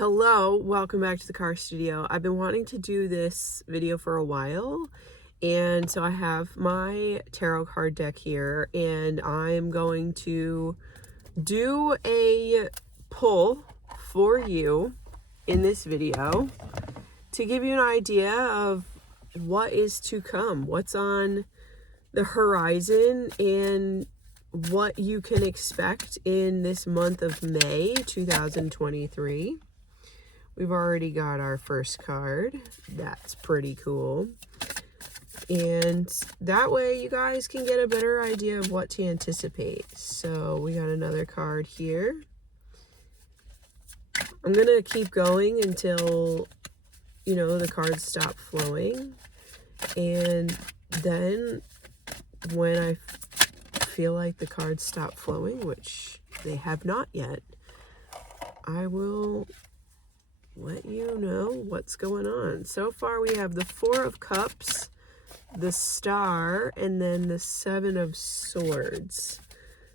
Hello, welcome back to the car studio. I've been wanting to do this video for a while, and so I have my tarot card deck here, and I'm going to do a pull for you in this video to give you an idea of what is to come, what's on the horizon, and what you can expect in this month of May 2023. We've already got our first card. That's pretty cool. And that way you guys can get a better idea of what to anticipate. So we got another card here. I'm going to keep going until, the cards stop flowing. And then when I feel like the cards stop flowing, which they have not yet, I will let you know what's going on. So far we have the Four of Cups, the Star, and then the Seven of Swords.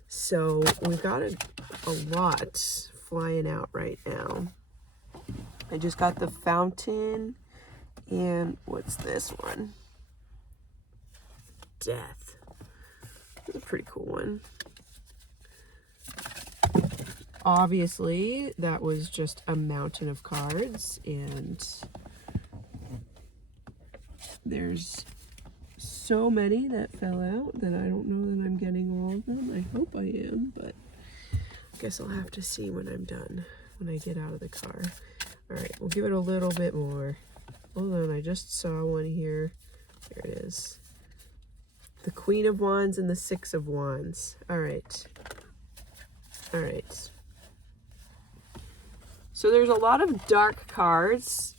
So we've got a lot flying out right now. I just got the Fountain, and what's this one? Death. It's a pretty cool one. Obviously, that was just a mountain of cards, and there's so many that fell out that I don't know that I'm getting all of them. I hope I am, but I guess I'll have to see when I'm done, when I get out of the car. All right, we'll give it a little bit more. Hold on, I just saw one here. There it is. The Queen of Wands and the Six of Wands. All right. All right. So there's a lot of dark cards,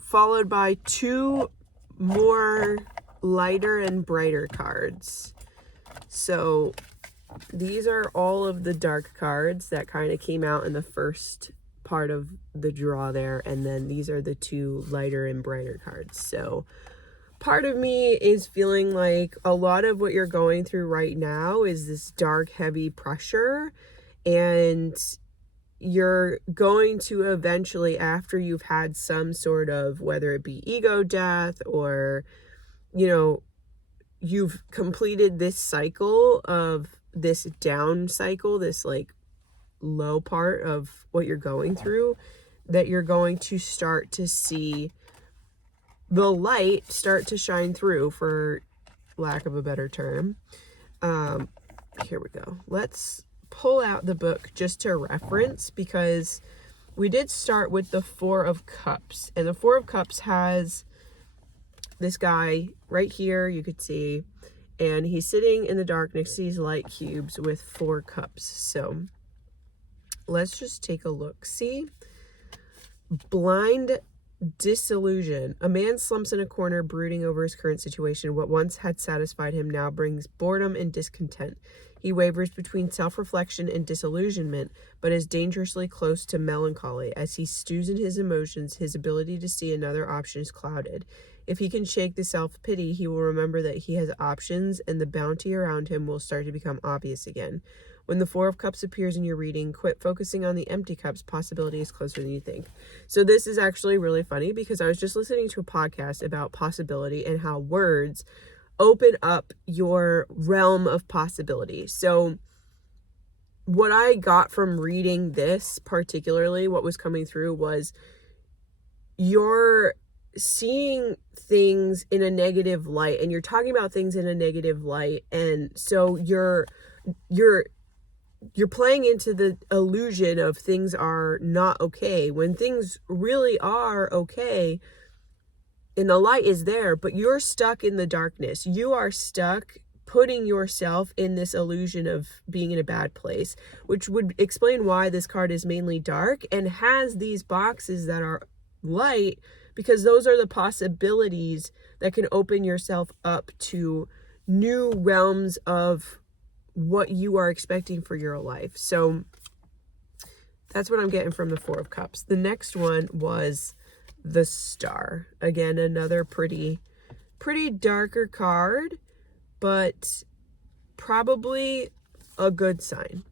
followed by two more lighter and brighter cards. So these are all of the dark cards that kind of came out in the first part of the draw there, and then these are the two lighter and brighter cards. So part of me is feeling like a lot of what you're going through right now is this dark, heavy pressure, and you're going to eventually, after you've had some sort of, whether it be ego death or, you've completed this cycle of this down cycle, this like low part of what you're going through, that you're going to start to see the light start to shine through, for lack of a better term. Here we go. Let's pull out the book just to reference, because we did start with the Four of Cups, and the Four of Cups has this guy right here, you could see, and he's sitting in the dark next to these light cubes with four cups. So let's just take a look. See? Blind disillusion. A man slumps in a corner, brooding over his current situation. What once had satisfied him now brings boredom and discontent. He wavers between self-reflection and disillusionment, but is dangerously close to melancholy. As he stews in his emotions, his ability to see another option is clouded. If he can shake the self-pity, he will remember that he has options, and the bounty around him will start to become obvious again. When the Four of Cups appears in your reading, quit focusing on the empty cups. Possibility is closer than you think. So this is actually really funny, because I was just listening to a podcast about possibility and how words open up your realm of possibility. So what I got from reading this, particularly what was coming through, was you're seeing things in a negative light, and you're talking about things in a negative light, and so you're playing into the illusion of things are not okay, when things really are okay, and the light is there, but you're stuck in the darkness. You are stuck putting yourself in this illusion of being in a bad place, which would explain why this card is mainly dark and has these boxes that are light, because those are the possibilities that can open yourself up to new realms of what you are expecting for your life. So that's what I'm getting from the Four of Cups. The next one was the Star. Again, another pretty darker card, but probably a good sign.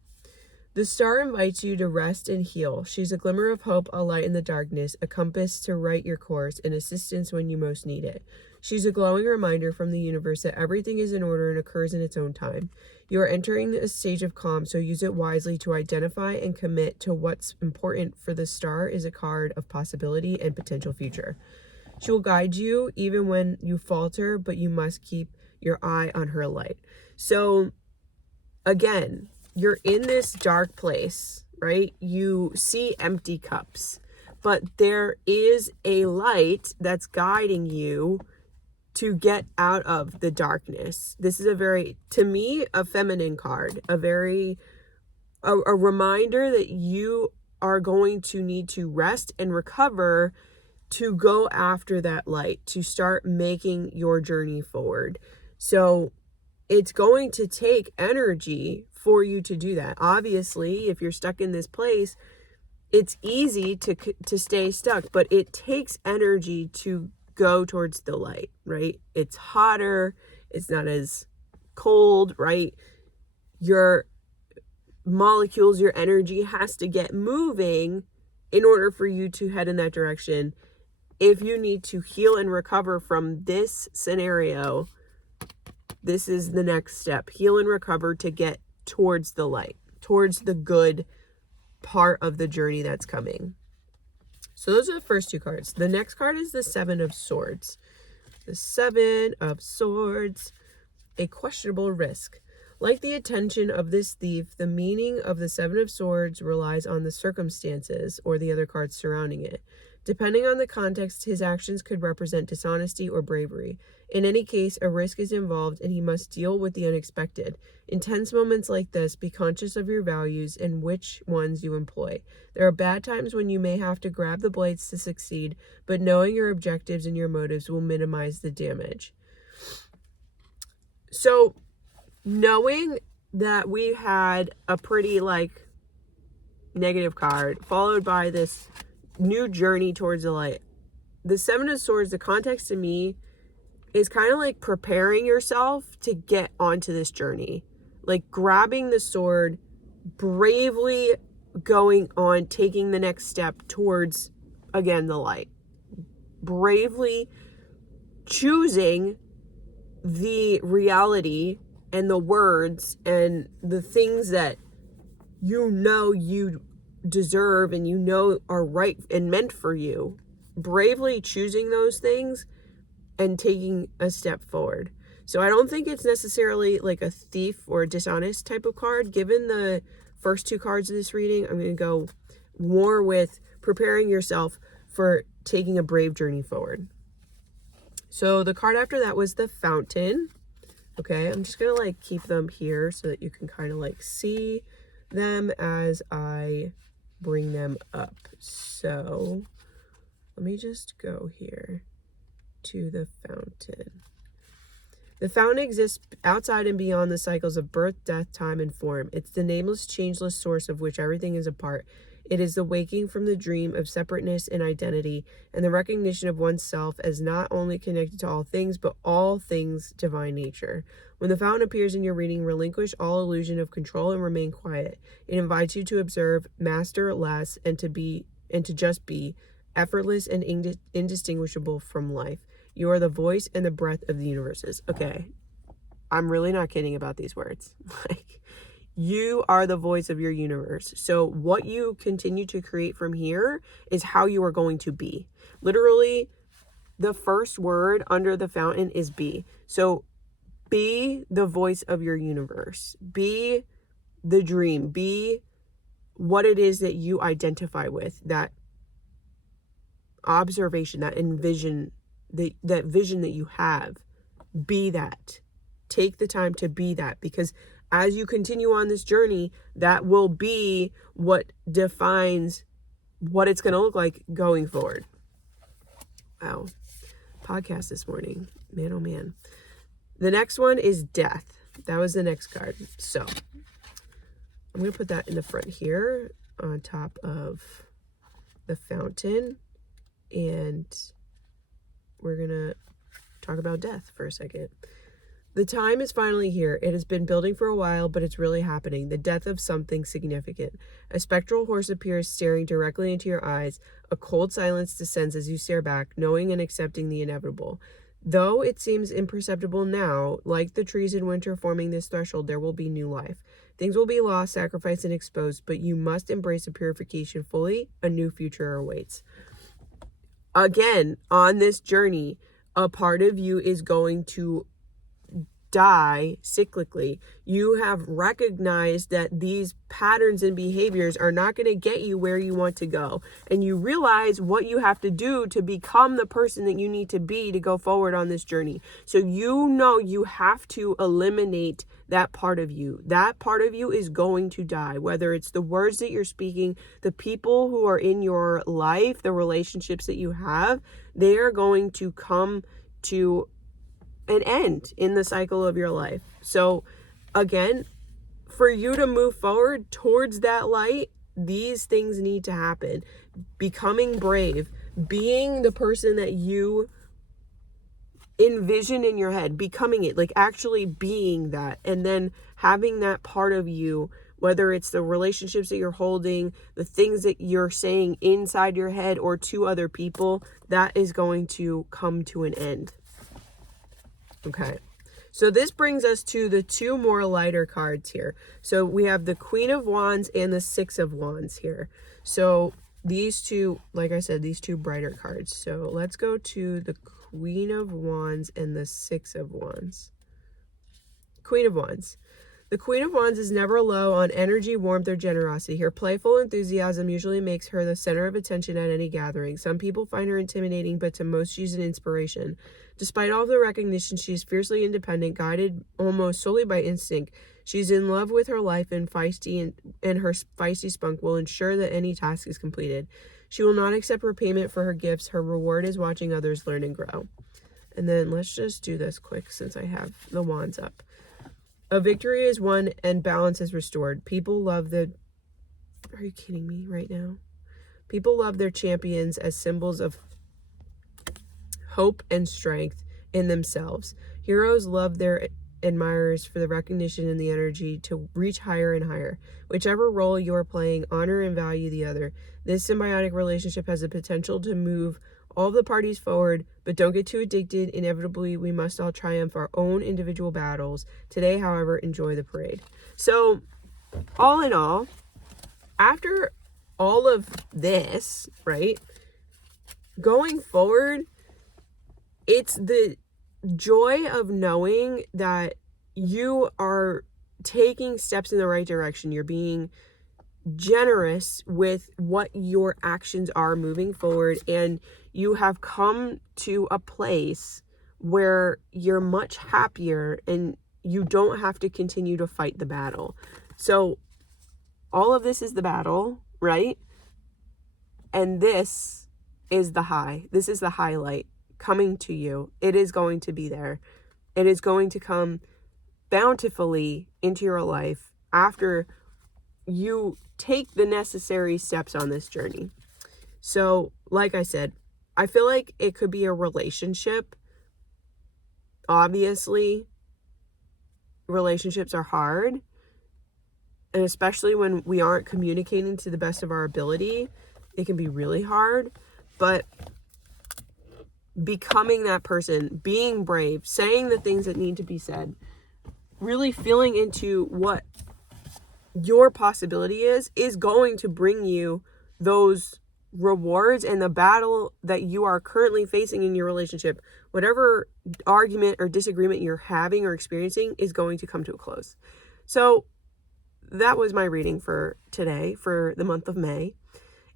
The star invites you to rest and heal. She's a glimmer of hope, a light in the darkness, a compass to right your course, and assistance when you most need it. She's a glowing reminder from the universe that everything is in order and occurs in its own time. You are entering a stage of calm, so use it wisely to identify and commit to what's important. For the star is a card of possibility and potential future. She will guide you even when you falter, but you must keep your eye on her light. So, again, you're in this dark place, right? You see empty cups, but there is a light that's guiding you to get out of the darkness. This is to me, a feminine card, a reminder that you are going to need to rest and recover to go after that light, to start making your journey forward. So it's going to take energy for you to do that. Obviously, if you're stuck in this place, it's easy to stay stuck, but it takes energy to go towards the light, right? It's hotter, it's not as cold, right? Your molecules, your energy has to get moving in order for you to head in that direction. If you need to heal and recover from this scenario, this is the next step. Heal and recover to get towards the light, towards the good part of the journey that's coming. So those are the first two cards. The next card is the Seven of Swords. The Seven of Swords, a questionable risk. Like the attention of this thief, the meaning of the Seven of Swords relies on the circumstances or the other cards surrounding it. Depending on the context, his actions could represent dishonesty or bravery. In any case, a risk is involved and he must deal with the unexpected. In tense moments like this, be conscious of your values and which ones you employ. There are bad times when you may have to grab the blades to succeed, but knowing your objectives and your motives will minimize the damage. So, knowing that we had a pretty negative card followed by this new journey towards the light, the Seven of Swords, the context to me is kind of like preparing yourself to get onto this journey, like grabbing the sword, bravely going on, taking the next step towards, again, the light, bravely choosing the reality and the words and the things that you deserve and are right and meant for you, bravely choosing those things and taking a step forward. So I don't think it's necessarily like a thief or a dishonest type of card. Given the first two cards of this reading, I'm going to go more with preparing yourself for taking a brave journey forward. So the card after that was the Fountain. Okay, I'm just going to keep them here so that you can kind of see them as I bring them up. So let me just go here to the Fountain. The Fountain exists outside and beyond the cycles of birth, death, time, and form. It's the nameless, changeless source of which everything is a part. It is the waking from the dream of separateness and identity, and the recognition of oneself as not only connected to all things, but all things divine nature. When the Fountain appears in your reading, relinquish all illusion of control and remain quiet. It invites you to observe, master less, and to just be effortless and indistinguishable from life. You are the voice and the breath of the universes. Okay, I'm really not kidding about these words. You are the voice of your universe. So what you continue to create from here is how you are going to be. Literally, the first word under the Fountain is be. So be the voice of your universe. Be the dream. Be what it is that you identify with. That observation, that envision, that vision that you have. Be that. Take the time to be that, because as you continue on this journey, that will be what defines what it's going to look like going forward. Wow. Podcast this morning. Man, oh man. The next one is Death. That was the next card. So I'm going to put that in the front here on top of the Fountain. And we're going to talk about death for a second. The time is finally here. It has been building for a while, but it's really happening. The death of something significant. A spectral horse appears, staring directly into your eyes. A cold silence descends as you stare back, knowing and accepting the inevitable. Though it seems imperceptible now, like the trees in winter forming this threshold, there will be new life. Things will be lost, sacrificed, and exposed, but you must embrace the purification fully. A new future awaits. Again, on this journey, a part of you is going to die cyclically. You have recognized that these patterns and behaviors are not going to get you where you want to go. And you realize what you have to do to become the person that you need to be to go forward on this journey. So you know you have to eliminate that part of you. That part of you is going to die, whether it's the words that you're speaking, the people who are in your life, the relationships that you have, they are going to come to an end in the cycle of your life. So again, for you to move forward towards that light, these things need to happen. Becoming brave, being the person that you envision in your head, becoming it, like actually being that, and then having that part of you, whether it's the relationships that you're holding, the things that you're saying inside your head or to other people, that is going to come to an end. Okay, so this brings us to the two more lighter cards here. So we have the Queen of Wands and the Six of Wands here. So these two, like I said, these two brighter cards. So let's go to the Queen of Wands and the Six of Wands. Queen of Wands. The Queen of Wands is never low on energy, warmth, or generosity. Her playful enthusiasm usually makes her the center of attention at any gathering. Some people find her intimidating, but to most she's an inspiration. Despite all of the recognition, she is fiercely independent, guided almost solely by instinct. She's in love with her life and her feisty spunk will ensure that any task is completed. She will not accept repayment for her gifts. Her reward is watching others learn and grow. And then let's just do this quick since I have the wands up. A victory is won and balance is restored. People love Are you kidding me right now? People love their champions as symbols of hope and strength in themselves. Heroes love their admirers for the recognition and the energy to reach higher and higher. Whichever role you're playing, honor and value the other. This symbiotic relationship has the potential to move all the parties forward, but don't get too addicted. Inevitably, we must all triumph our own individual battles. Today, however, enjoy the parade. So, all in all, after all of this, right, going forward, it's the joy of knowing that you are taking steps in the right direction. You're being generous with what your actions are moving forward, and you have come to a place where you're much happier and you don't have to continue to fight the battle. So all of this is the battle, right? And this is the high. This is the highlight coming to you. It is going to be there. It is going to come bountifully into your life after you take the necessary steps on this journey. So, like I said, I feel like it could be a relationship. Obviously, relationships are hard, and especially when we aren't communicating to the best of our ability, it can be really hard. But becoming that person, being brave, saying the things that need to be said, really feeling into what your possibility is going to bring you those rewards, and the battle that you are currently facing in your relationship, whatever argument or disagreement you're having or experiencing, is going to come to a close. So that was my reading for today, for the month of May.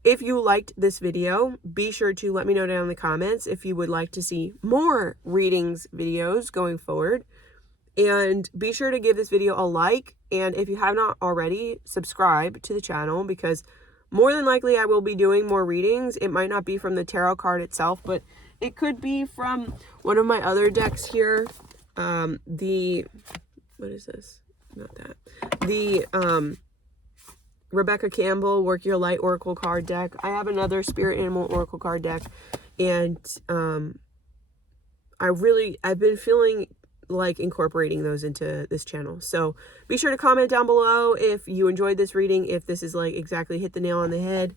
If you liked this video, be sure to let me know down in the comments if you would like to see more readings videos going forward. And be sure to give this video a like. And if you have not already, subscribe to the channel, because more than likely I will be doing more readings. It might not be from the tarot card itself, but it could be from one of my other decks here. What is this? Not that. The Rebecca Campbell Work Your Light Oracle card deck. I have another Spirit Animal Oracle card deck, and I've been feeling like incorporating those into this channel. So be sure to comment down below if you enjoyed this reading, if this is like exactly hit the nail on the head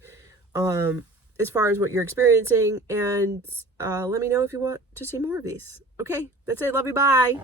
as far as what you're experiencing, and let me know if you want to see more of these. Okay, that's it. Love you. Bye.